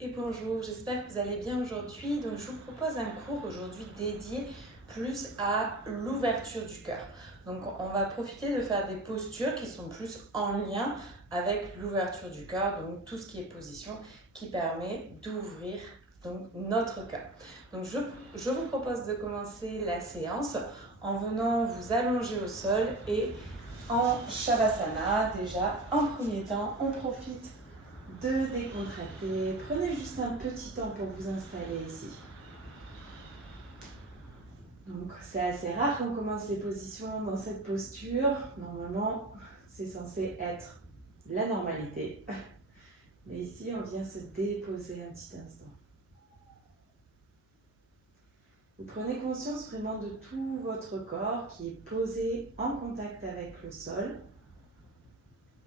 Et bonjour, j'espère que vous allez bien aujourd'hui. Donc, je vous propose un cours aujourd'hui dédié plus à l'ouverture du cœur. Donc, on va profiter de faire des postures qui sont plus en lien avec l'ouverture du cœur, donc tout ce qui est position qui permet d'ouvrir donc notre cœur. Donc, je vous propose de commencer la séance en venant vous allonger au sol et en Shavasana. Déjà, en premier temps, on profite de décontracter. Prenez juste un petit temps pour vous installer ici. Donc c'est assez rare qu'on commence les positions dans cette posture. Normalement, c'est censé être la normalité. Mais ici, on vient se déposer un petit instant. Vous prenez conscience vraiment de tout votre corps qui est posé en contact avec le sol.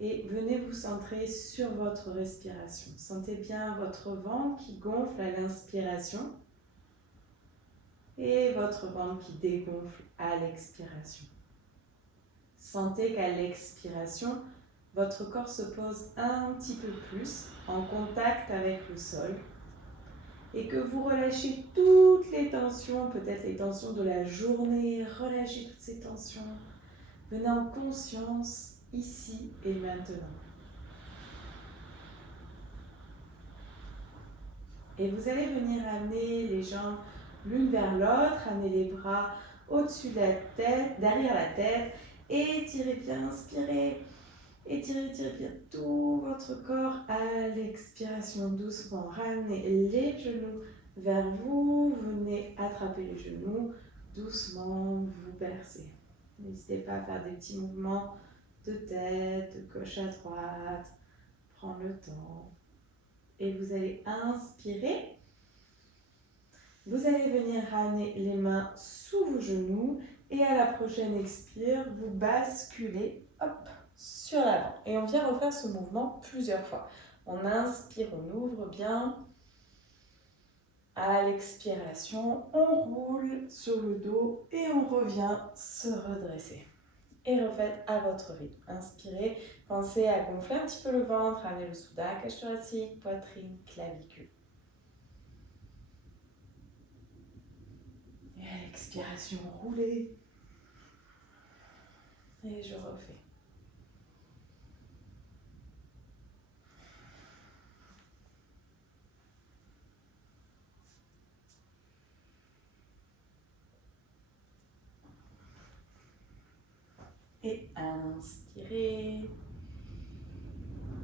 Et venez vous centrer sur votre respiration. Sentez bien votre ventre qui gonfle à l'inspiration et votre ventre qui dégonfle à l'expiration. Sentez qu'à l'expiration, votre corps se pose un petit peu plus en contact avec le sol et que vous relâchez toutes les tensions, peut-être les tensions de la journée, relâchez toutes ces tensions. Venez en conscience ici et maintenant. Et vous allez venir amener les jambes l'une vers l'autre, amener les bras au-dessus de la tête, derrière la tête. Étirez bien, inspirez. Étirez bien tout votre corps à l'expiration. Doucement, ramenez les genoux vers vous. Venez attraper les genoux. Doucement, vous bercez. N'hésitez pas à faire des petits mouvements de tête, de gauche à droite. Prends le temps. Et vous allez inspirer. Vous allez venir ramener les mains sous vos genoux et à la prochaine expire, vous basculez sur l'avant. Et on vient refaire ce mouvement plusieurs fois. On inspire, on ouvre bien. À l'expiration, on roule sur le dos et on revient se redresser. Et refaites à votre rythme. Inspirez, pensez à gonfler un petit peu le ventre, amener le souda, cage thoracique, poitrine, clavicule. Et à l'expiration, roulez. Et je refais. Et inspirez.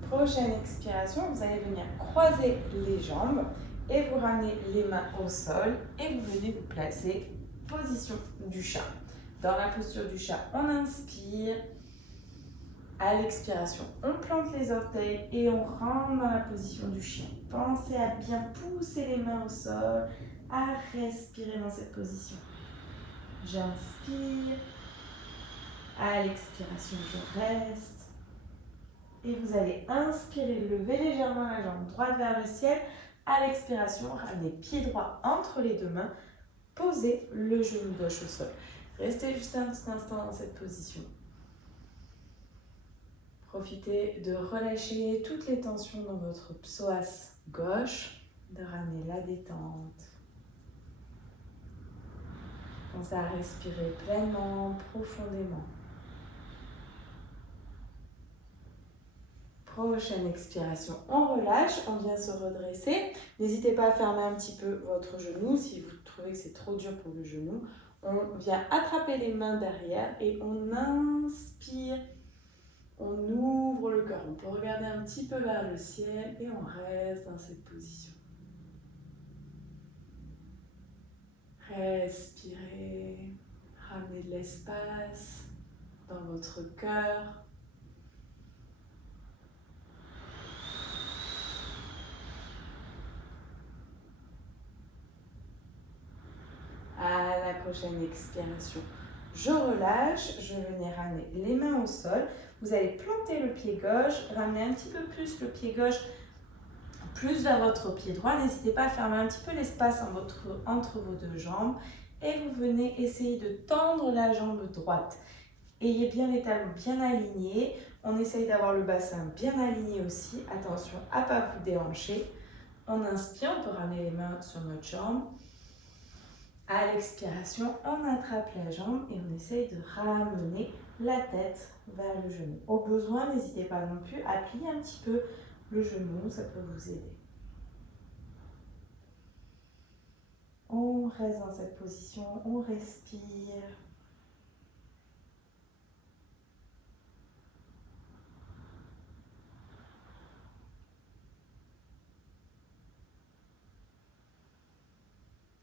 Prochaine expiration, vous allez venir croiser les jambes et vous ramenez les mains au sol et vous venez vous placer position du chat. Dans la posture du chat, on inspire. À l'expiration, on plante les orteils et on rentre dans la position du chien. Pensez à bien pousser les mains au sol, à respirer dans cette position. J'inspire. À l'expiration, je reste. Et vous allez inspirer, lever légèrement la jambe droite vers le ciel. À l'expiration, ramenez pied droit entre les deux mains. Posez le genou gauche au sol. Restez juste un petit instant dans cette position. Profitez de relâcher toutes les tensions dans votre psoas gauche, de ramener la détente. Pensez à respirer pleinement, profondément. Prochaine expiration, on relâche, on vient se redresser. N'hésitez pas à fermer un petit peu votre genou si vous trouvez que c'est trop dur pour le genou. On vient attraper les mains derrière et on inspire. On ouvre le cœur. On peut regarder un petit peu vers le ciel et on reste dans cette position. Respirez. Ramenez de l'espace dans votre cœur. À la prochaine expiration, je relâche, je vais venir ramener les mains au sol. Vous allez planter le pied gauche, ramener un petit peu plus le pied gauche, plus vers votre pied droit. N'hésitez pas à fermer un petit peu l'espace entre vos deux jambes. Et vous venez essayer de tendre la jambe droite. Ayez bien les talons bien alignés. On essaye d'avoir le bassin bien aligné aussi. Attention à ne pas vous déhancher. On inspire, on peut ramener les mains sur notre jambe. À l'expiration, on attrape la jambe et on essaye de ramener la tête vers le genou. Au besoin, n'hésitez pas non plus à plier un petit peu le genou, ça peut vous aider. On reste dans cette position, on respire.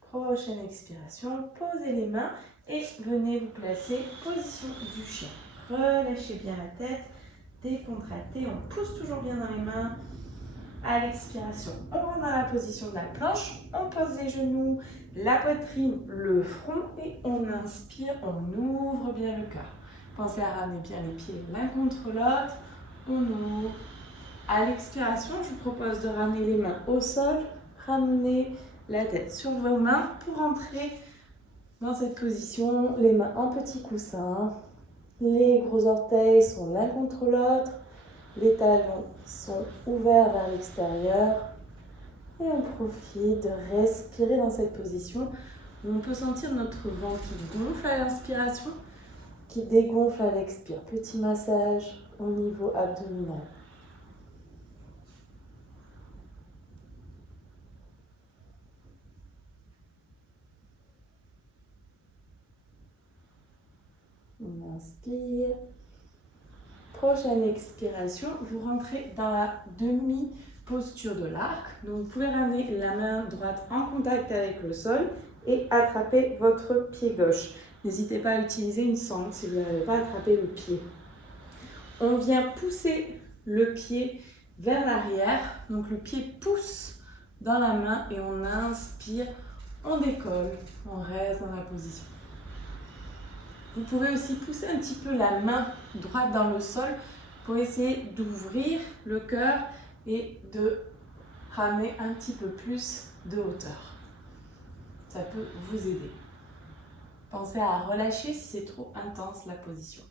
Prochaine expiration, posez les mains et venez vous placer position du chien. Relâchez bien la tête, décontractez, on pousse toujours bien dans les mains. À l'expiration, on rentre dans la position de la planche, on pose les genoux, la poitrine, le front et on inspire, on ouvre bien le cœur. Pensez à ramener bien les pieds l'un contre l'autre, on ouvre. À l'expiration, je vous propose de ramener les mains au sol, ramener la tête sur vos mains pour entrer dans cette position, les mains en petit coussin, les gros orteils sont l'un contre l'autre. Les talons sont ouverts vers l'extérieur et on profite de respirer dans cette position où on peut sentir notre ventre qui gonfle à l'inspiration, qui dégonfle à l'expire. Petit massage au niveau abdominal. On inspire. Prochaine expiration, vous rentrez dans la demi-posture de l'arc. Donc vous pouvez ramener la main droite en contact avec le sol et attraper votre pied gauche. N'hésitez pas à utiliser une sangle si vous n'arrivez pas à attraper le pied. On vient pousser le pied vers l'arrière. Donc le pied pousse dans la main et on inspire, on décolle, on reste dans la position. Vous pouvez aussi pousser un petit peu la main droite dans le sol pour essayer d'ouvrir le cœur et de ramener un petit peu plus de hauteur. Ça peut vous aider. Pensez à relâcher si c'est trop intense la position.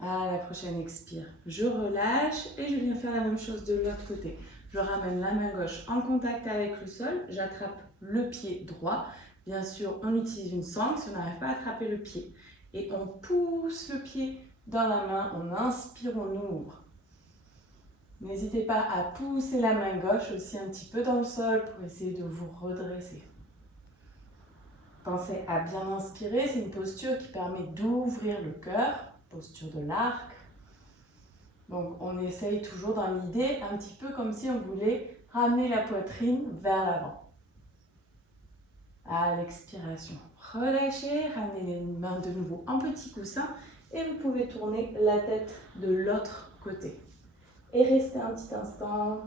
À la prochaine expire, je relâche et je viens faire la même chose de l'autre côté. Je ramène la main gauche en contact avec le sol, j'attrape le pied droit. Bien sûr, on utilise une sangle si on n'arrive pas à attraper le pied. Et on pousse le pied dans la main, on inspire, on ouvre. N'hésitez pas à pousser la main gauche aussi un petit peu dans le sol pour essayer de vous redresser. Pensez à bien inspirer, c'est une posture qui permet d'ouvrir le cœur, posture de l'arc. Donc on essaye toujours dans l'idée, un petit peu comme si on voulait ramener la poitrine vers l'avant. À l'expiration, relâchez, ramenez les mains de nouveau en petit coussin et vous pouvez tourner la tête de l'autre côté. Et restez un petit instant.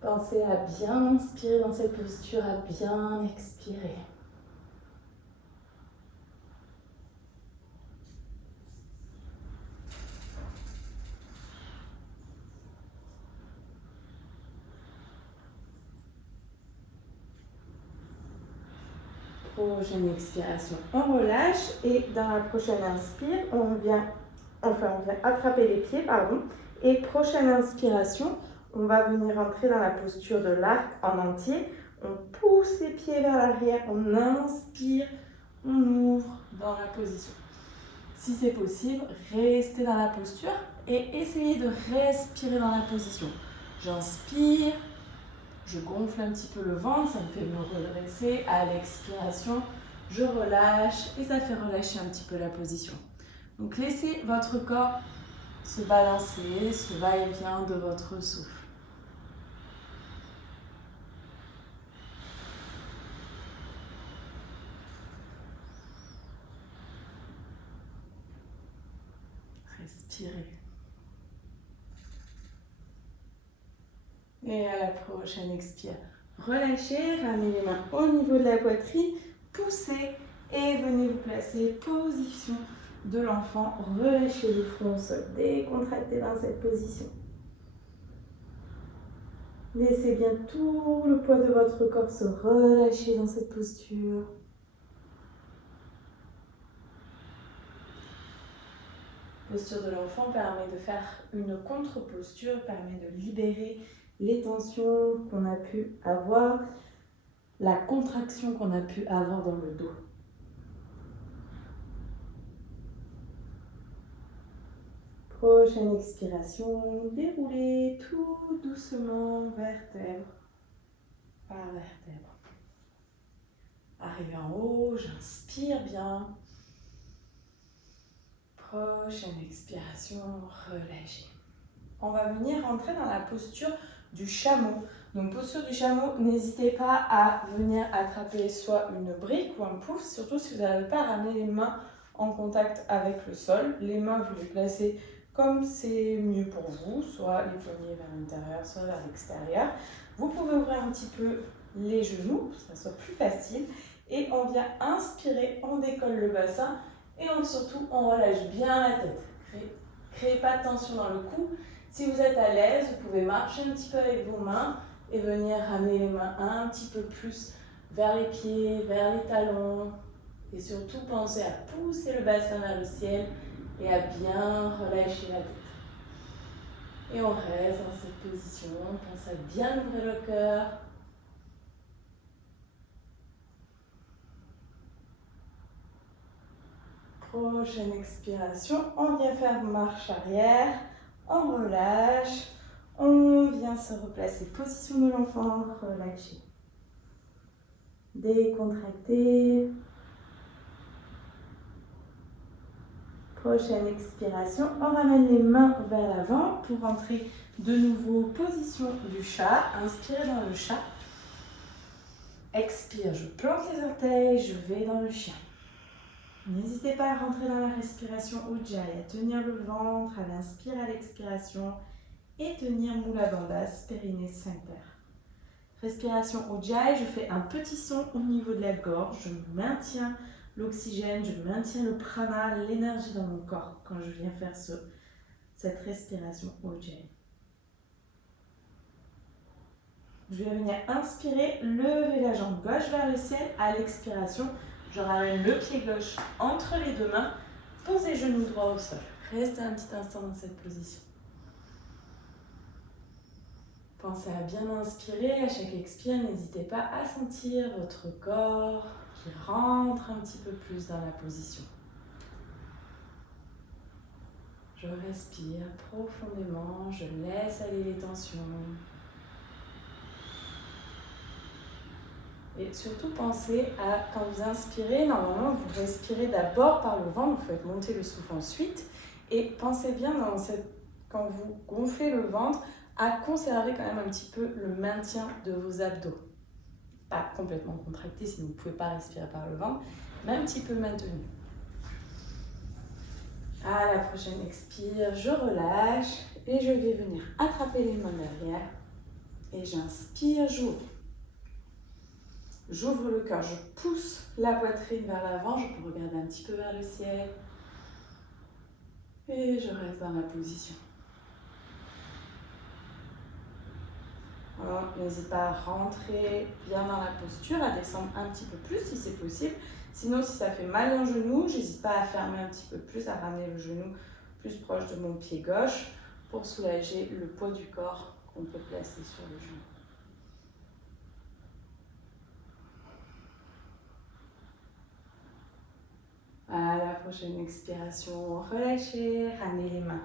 Pensez à bien inspirer dans cette posture, à bien expirer. Prochaine expiration, on relâche et dans la prochaine inspire, on vient attraper les pieds, et prochaine inspiration, on va venir entrer dans la posture de l'arc en entier. On pousse les pieds vers l'arrière, on inspire, on ouvre dans la position. Si c'est possible, restez dans la posture et essayez de respirer dans la position. J'inspire. Je gonfle un petit peu le ventre, ça me fait me redresser. À l'expiration, je relâche et ça fait relâcher un petit peu la position. Donc laissez votre corps se balancer, ce va-et-vient de votre souffle. Respirez. Et à la prochaine expire, relâchez, ramenez les mains au niveau de la poitrine, poussez et venez vous placer, position de l'enfant, relâchez le front au sol, décontractez dans cette position. Laissez bien tout le poids de votre corps se relâcher dans cette posture. Posture de l'enfant permet de faire une contre-posture, permet de libérer les tensions qu'on a pu avoir, la contraction qu'on a pu avoir dans le dos. Prochaine expiration, déroulez tout doucement, vertèbre par vertèbre. Arrivé en haut, j'inspire bien. Prochaine expiration, relâchez. On va venir rentrer dans la posture du chameau. Donc posture du chameau, n'hésitez pas à venir attraper soit une brique ou un pouf, surtout si vous n'arrivez pas à ramener les mains en contact avec le sol. Les mains, vous les placez comme c'est mieux pour vous, soit les poignets vers l'intérieur, soit vers l'extérieur. Vous pouvez ouvrir un petit peu les genoux, pour que ça soit plus facile. Et on vient inspirer, on décolle le bassin et surtout on relâche bien la tête. Créez pas de tension dans le cou. Si vous êtes à l'aise, vous pouvez marcher un petit peu avec vos mains et venir ramener les mains un petit peu plus vers les pieds, vers les talons. Et surtout, pensez à pousser le bassin vers le ciel et à bien relâcher la tête. Et on reste dans cette position. Pensez à bien ouvrir le cœur. Prochaine expiration, on vient faire marche arrière. On relâche, on vient se replacer, position de l'enfant, relâcher, décontracter. Prochaine expiration, on ramène les mains vers l'avant pour entrer de nouveau position du chat. Inspirez dans le chat. Expire, je plante les orteils, je vais dans le chien. N'hésitez pas à rentrer dans la respiration Ujjayi, à tenir le ventre, à l'inspire, à l'expiration. Et tenir Mula Bandhas, périnée sphincter. Respiration Ujjayi, je fais un petit son au niveau de la gorge, je maintiens l'oxygène, je maintiens le prana, l'énergie dans mon corps quand je viens faire cette respiration Ujjayi. Je vais venir inspirer, lever la jambe gauche vers le ciel. À l'expiration, je ramène le pied gauche entre les deux mains, posez genou droit au sol. Restez un petit instant dans cette position. Pensez à bien inspirer, à chaque expire, n'hésitez pas à sentir votre corps qui rentre un petit peu plus dans la position. Je respire profondément, je laisse aller les tensions. Et surtout pensez à, quand vous inspirez, normalement vous respirez d'abord par le ventre, vous faites monter le souffle ensuite. Et pensez bien quand vous gonflez le ventre, à conserver quand même un petit peu le maintien de vos abdos. Pas complètement contracté, sinon vous ne pouvez pas respirer par le ventre, mais un petit peu maintenu. À la prochaine expire, je relâche et je vais venir attraper les mains derrière. Et j'inspire, j'ouvre. J'ouvre le cœur, je pousse la poitrine vers l'avant, je peux regarder un petit peu vers le ciel. Et je reste dans la position. Alors, n'hésite pas à rentrer bien dans la posture, à descendre un petit peu plus si c'est possible. Sinon, si ça fait mal dans le genou, n'hésite pas à fermer un petit peu plus, à ramener le genou plus proche de mon pied gauche pour soulager le poids du corps qu'on peut placer sur le genou. À la prochaine expiration, relâchez, ramenez les mains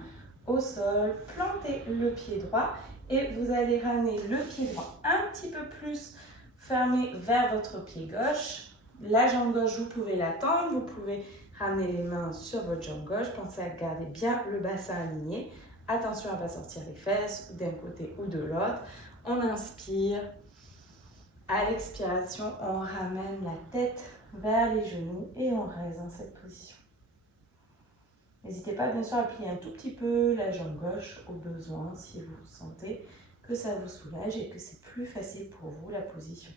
au sol, plantez le pied droit. Et vous allez ramener le pied droit un petit peu plus fermé vers votre pied gauche. La jambe gauche, vous pouvez la tendre, vous pouvez ramener les mains sur votre jambe gauche. Pensez à garder bien le bassin aligné. Attention à ne pas sortir les fesses d'un côté ou de l'autre. On inspire. À l'expiration, on ramène la tête vers les genoux et on reste dans cette position. N'hésitez pas bien sûr à plier un tout petit peu la jambe gauche au besoin si vous sentez que ça vous soulage et que c'est plus facile pour vous la position.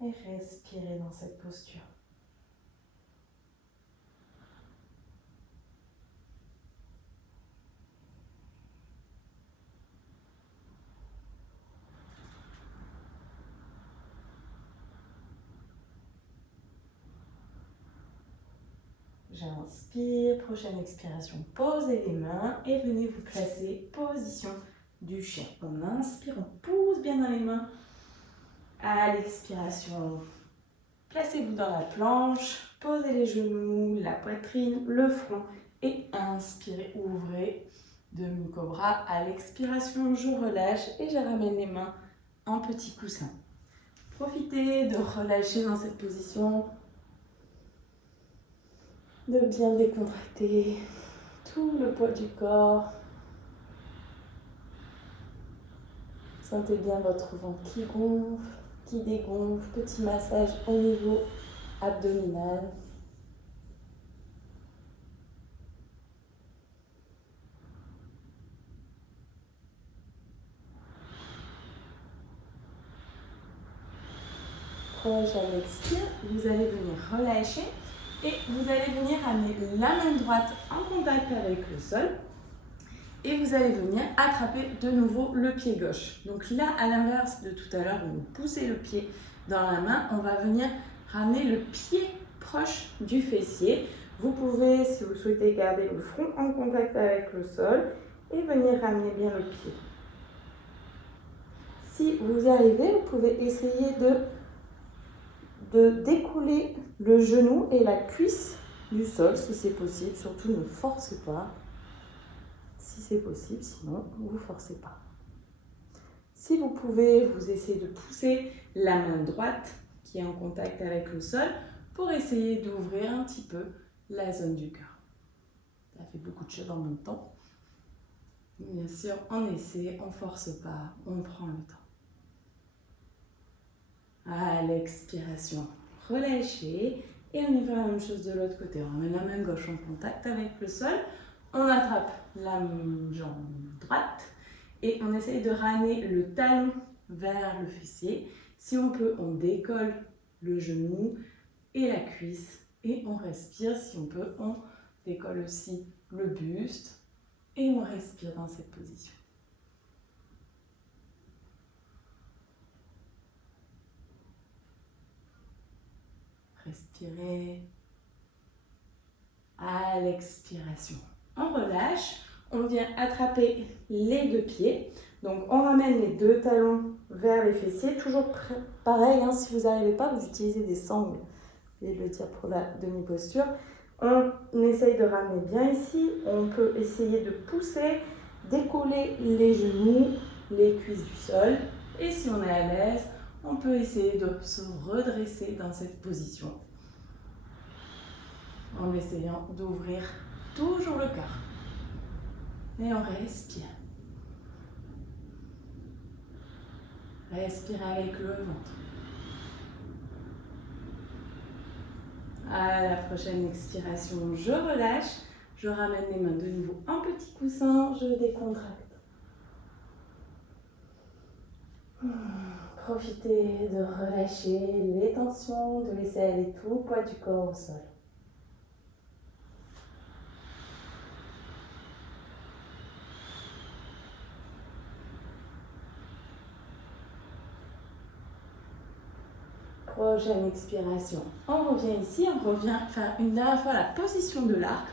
Et respirez dans cette posture. J'inspire, prochaine expiration, posez les mains et venez vous placer, position du chien. On inspire, on pousse bien dans les mains. À l'expiration, placez-vous dans la planche, posez les genoux, la poitrine, le front et inspirez, ouvrez. Demi-cobra. À l'expiration, je relâche et je ramène les mains en petit coussin. Profitez de relâcher dans cette position, de bien décontracter tout le poids du corps. Sentez bien votre ventre qui gonfle, qui dégonfle. Petit massage au niveau abdominal. Prochaine expire, vous allez venir relâcher et vous allez venir amener la main droite en contact avec le sol et vous allez venir attraper de nouveau le pied gauche. Donc là, à l'inverse de tout à l'heure où vous poussez le pied dans la main, on va venir ramener le pied proche du fessier. Vous pouvez, si vous souhaitez, garder le front en contact avec le sol et venir ramener bien le pied. Si vous y arrivez, vous pouvez essayer de découler le genou et la cuisse du sol si c'est possible. Surtout ne forcez pas si c'est possible, sinon vous ne forcez pas. Si vous pouvez, vous essayez de pousser la main droite qui est en contact avec le sol pour essayer d'ouvrir un petit peu la zone du cœur. Ça fait beaucoup de choses en même temps. Bien sûr, on essaie, on ne force pas, on prend le temps. À l'expiration, relâchez et on y fait la même chose de l'autre côté. On met la main gauche en contact avec le sol, on attrape la jambe droite et on essaye de ramener le talon vers le fessier. Si on peut, on décolle le genou et la cuisse et on respire. Si on peut, on décolle aussi le buste et on respire dans cette position. Respirez. À l'expiration, on relâche. On vient attraper les deux pieds. Donc, on ramène les deux talons vers les fessiers. Toujours pareil, hein, si vous n'arrivez pas, vous utilisez des sangles. Je vais le dire pour la demi-posture. On essaye de ramener bien ici. On peut essayer de pousser, décoller les genoux, les cuisses du sol. Et si on est à l'aise, on peut essayer de se redresser dans cette position en essayant d'ouvrir toujours le cœur. Et on respire. Respire avec le ventre. À la prochaine expiration, je relâche. Je ramène les mains de nouveau en petit coussin. Je décontracte. Profitez de relâcher les tensions, de laisser aller tout le poids du corps au sol. Prochaine expiration, on revient ici, on revient faire une dernière fois la position de l'arc.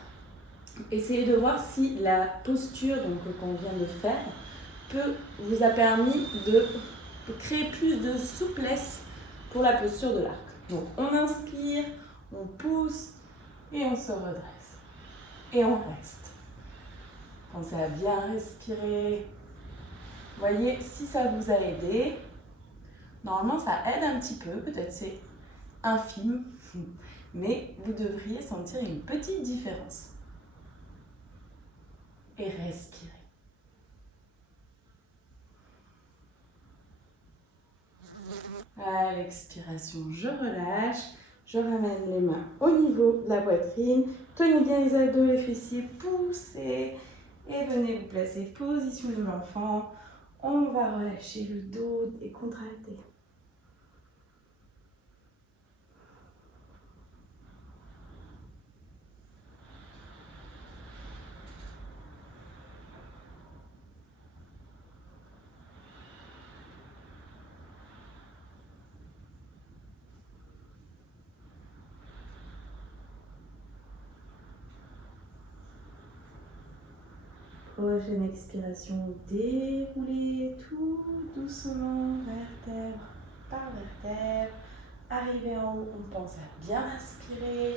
Essayez de voir si la posture qu'on vient de faire vous a permis de créer plus de souplesse pour la posture de l'arc. Donc on inspire, on pousse et on se redresse. Et on reste. Pensez à bien respirer. Voyez si ça vous a aidé. Normalement, ça aide un petit peu, peut-être c'est infime, mais vous devriez sentir une petite différence. Et respirez. À l'expiration, je relâche, je ramène les mains au niveau de la poitrine, tenez bien les abdos, les fessiers, poussez et venez vous placer position de l'enfant. On va relâcher le dos et contracter. prochaine expiration, déroulez tout doucement, vertèbre par vertèbre. Arrivé en haut, on pense à bien inspirer.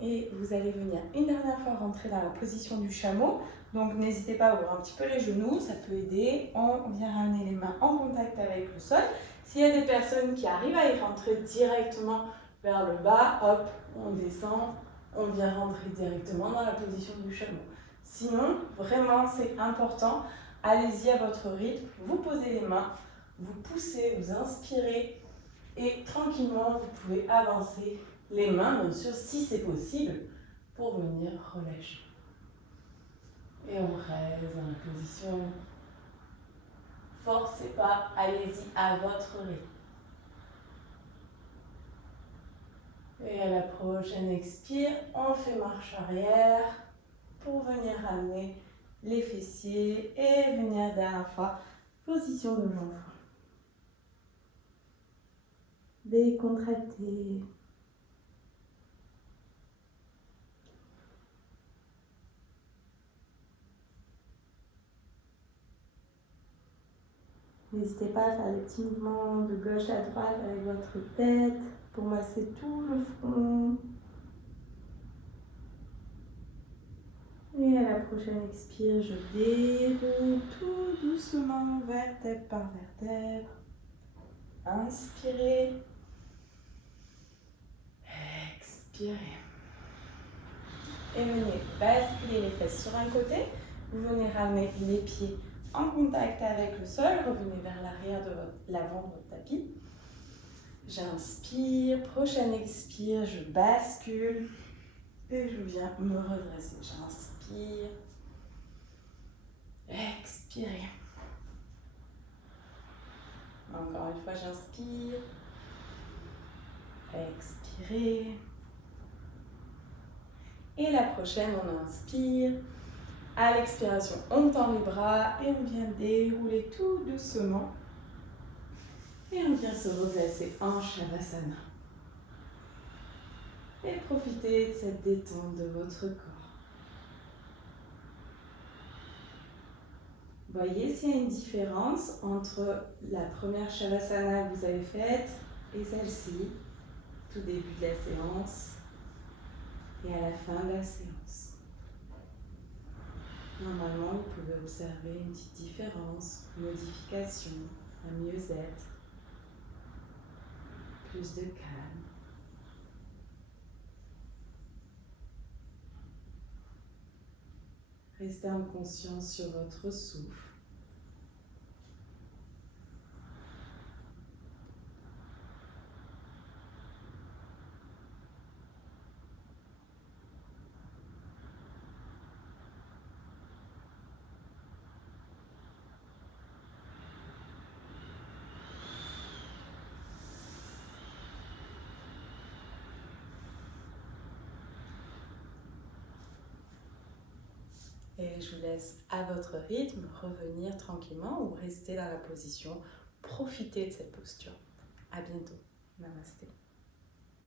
Et vous allez venir une dernière fois rentrer dans la position du chameau. Donc n'hésitez pas à ouvrir un petit peu les genoux, ça peut aider. On vient ramener les mains en contact avec le sol. S'il y a des personnes qui arrivent à y rentrer directement vers le bas, hop, on descend, on vient rentrer directement dans la position du chameau. Sinon, vraiment, c'est important. Allez-y à votre rythme, vous posez les mains, vous poussez, vous inspirez et tranquillement, vous pouvez avancer les mains, bien sûr, si c'est possible, pour venir relâcher. Et on reste dans la position. Forcez pas, allez-y à votre rythme. Et à la prochaine expire, on fait marche arrière pour venir ramener les fessiers et venir dernière fois, position de l'enfant. Décontractez. N'hésitez pas à faire des petits mouvements de gauche à droite avec votre tête pour masser tout le front. Et à la prochaine expire, je déroule tout doucement, vertèbre par vertèbre. Inspirez. Expirez. Et venez basculer les fesses sur un côté. Vous venez ramener les pieds en contact avec le sol. Revenez vers l'arrière de l'avant de votre tapis. J'inspire. Prochaine expire, je bascule. Et je viens me redresser. J'inspire. Expirez. Encore une fois, j'inspire. Expirez. Et la prochaine, on inspire. À l'expiration, on tend les bras et on vient dérouler tout doucement. Et on vient se replacer en Shavasana. Et profitez de cette détente de votre corps. Voyez s'il y a une différence entre la première Shavasana que vous avez faite et celle-ci, tout début de la séance et à la fin de la séance. Normalement, vous pouvez observer une petite différence, une modification, un mieux-être, plus de calme. Restez en conscience sur votre souffle. Et je vous laisse à votre rythme revenir tranquillement ou rester dans la position. Profitez de cette posture. À bientôt. Namasté.